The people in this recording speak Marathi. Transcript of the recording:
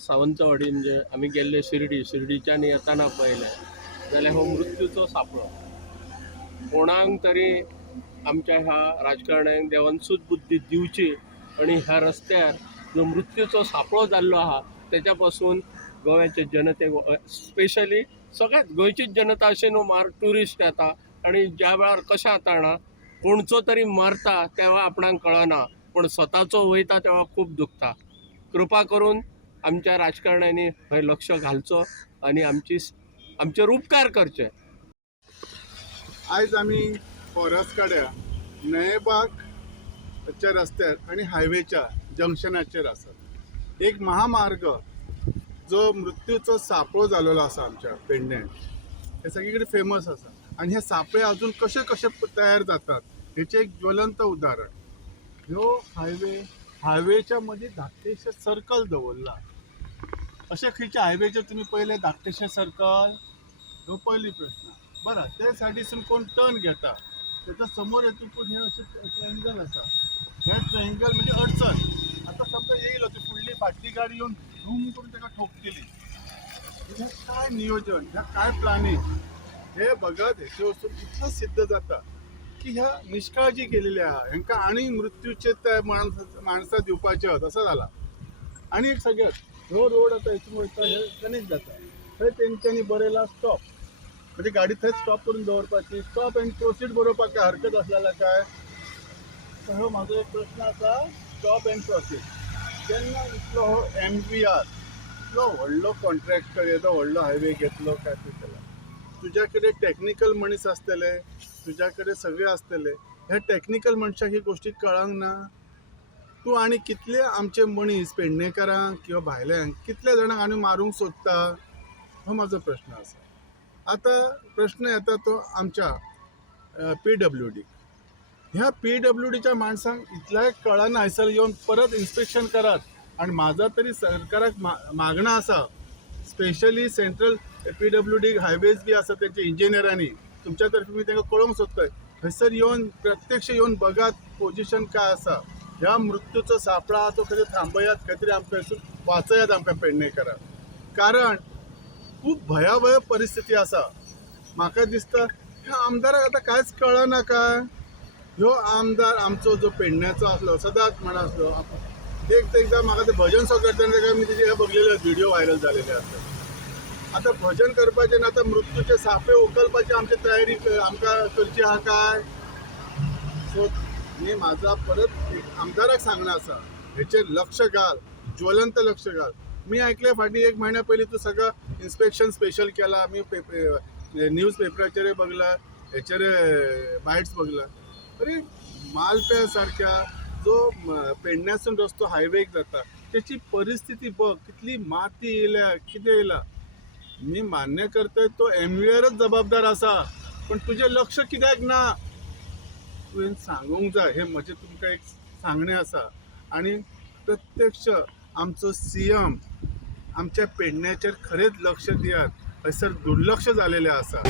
सावंतवाडी म्हणजे आम्ही गेल्ले शिर्डीच्यान येताना पळयलें जाल्यार हो मृत्यूचो सापळो. कोणाक तरी आमच्या ह्या राजकारण्यांक देवान सुदबुद्धी दिवची आणि ह्या रस्त्यार जो मृत्यूचो सापळो जाल्लो आहा तेच्या पासून गोव्याचे जनतेक स्पेशली सगळ्यात गोंयचीच जनता अशी न्हू ट्युरिस्ट येता आणि ज्या वेळार कशें हाताळना कोणचो तरी मारता तेव्हा आपणाक कळना पण स्वताचो वयता तेव्हा खूब दुखता. कृपा करून आमच्या राजकारण्यांनी थंय लक्ष घालचो आणि आमचेर उपकार करचे. आज आम्ही फॉरेस्ट काड्या नयेबागच्या रस्त्यार आणि हायवेच्या जंक्शनाचेर आसात. एक महामार्ग जो मृत्यूचो सापळो जाल्लो आसा आमच्या पेडणे, हे सगळीकडे फेमस आसा आणि हे सापळे अजून कशे कशे तयार जातात हेचे एक ज्वलंत उदाहरण. ह्यो हायवेच्या मध्ये धाकटेशे सर्कल दवरला. अशे खंयच्या हायवेचेर तुम्ही पहिले धाकटेशे सर्कल? ह्यो पयली प्रश्न. बरं, ते सायडीसून कोण टर्न घेता त्याच्या समोर येतून हे असे ट्रायंगल आसा. हे ट्रायंगल म्हणजे अडचण. आता समजा येयलो ती फुडली फाटली गाडी येऊन झूम करून ताका ठोकतली. हे काय नियोजन, ह्या काय प्लॅनिंग हे बघत हेचे वस्तू इतलं सिद्ध जाता की ह्या निष्काळजी केलेली आहा. हांकां आणि मृत्यूचे त्या माणसां दिवपाचे आहात असं झाला. आणि एक सगळ्यात ह्यो रोड आता इथून वयता हे कनेक्ट जाता थंय तेंच्यांनी बरयला स्टॉप, म्हणजे गाडी थंय स्टॉप करून दवरपाची. स्टॉप अँड प्रोसीड बरोवपाक काय हरकत आसलेला काय? हो माझो एक प्रश्न आसा. स्टॉप अँड प्रोसीड जेन्ना इतलो हो MVR इतलो व्हडलो कॉन्ट्रॅक्टर येदो व्हडलो हायवे घेतलो काय तूं केला? तुज्या कडेन टेक्निकल मनीस आसतले, तुज्या कडेन सगळे आसतले. ह्या टेक्निकल मनशाक ही गोष्टी कळंक ना. तूं आनी कितले आमचे मनीस पेडणेकारांक किंवा भायल्यांक कितले जाणांक आनी मारूंक सोदता? हो माझो प्रश्न आसा. आता प्रश्न येता तो आमच्या PWD. ह्या PWDच्या माणसांक इतल्याय कळना हायसर येवन परत इन्स्पेक्शन करात. आणि माझा तरी सरकाराक मागणं आसा, स्पेशली सेंट्रल PWD हायवेज बी आसा तेंच्या इंजिनियरांनी तुमच्या तर्फे मी तांकां कळोवंक सोदताय थंयसर येवन प्रत्यक्ष येवन बघात पोजिशन काय आसा. ह्या मृत्यूचो सापळा आहा तो खंय थांबयात, खंय तरी आमकां हयसून वाचयात आमकां पेडणेकारांक. कारण खूब भयावह परिस्थिती आसा. म्हाका दिसता ह्या आमदाराक आतां कांयच कळना काय? ह्यो आमदार आमचो जो पेडण्याचो आसलो सदांच म्हणनासलो एकदां म्हाका ते भजन सॉंग करतना ताका मी तेजे हे बघलेले व्हिडिओ व्हायरल जालेले आसतात. आतां भजन करपाचें आनी आतां मृत्यूचे सापळे उखलपाची आमची तयारी आमकां करची आहा काय? सो मी माझा परत आमदाराक सांगणं आसा हेचेर लक्ष घाल, ज्वलंत लक्ष घाल. मी ऐकले फाटी 1 महिन्या पयलीं तू सगळं इन्स्पेक्शन स्पेशल केला. मी न्यूज पेपराचेर बघला, हेचेर बायट्स बघला. अरे मालप्या सारख्या जो पेडण्यासून रस्तो हायवेक जाता त्याची परिस्थिती बघ, कितली माती येयल्या, कितें येयला. मी मान्य करतोय तो MVRच जबाबदार आसा, पण तुझे लक्ष कित्याक ना? तुवें सांगूंक जाय. हे म्हजें तुमकां एक सांगणें आसा. आणि प्रत्यक्ष आमचो CM आमच्या पेडण्याचेर खरेंच लक्ष दियात. हयसर दुर्लक्ष जालेलें आसा.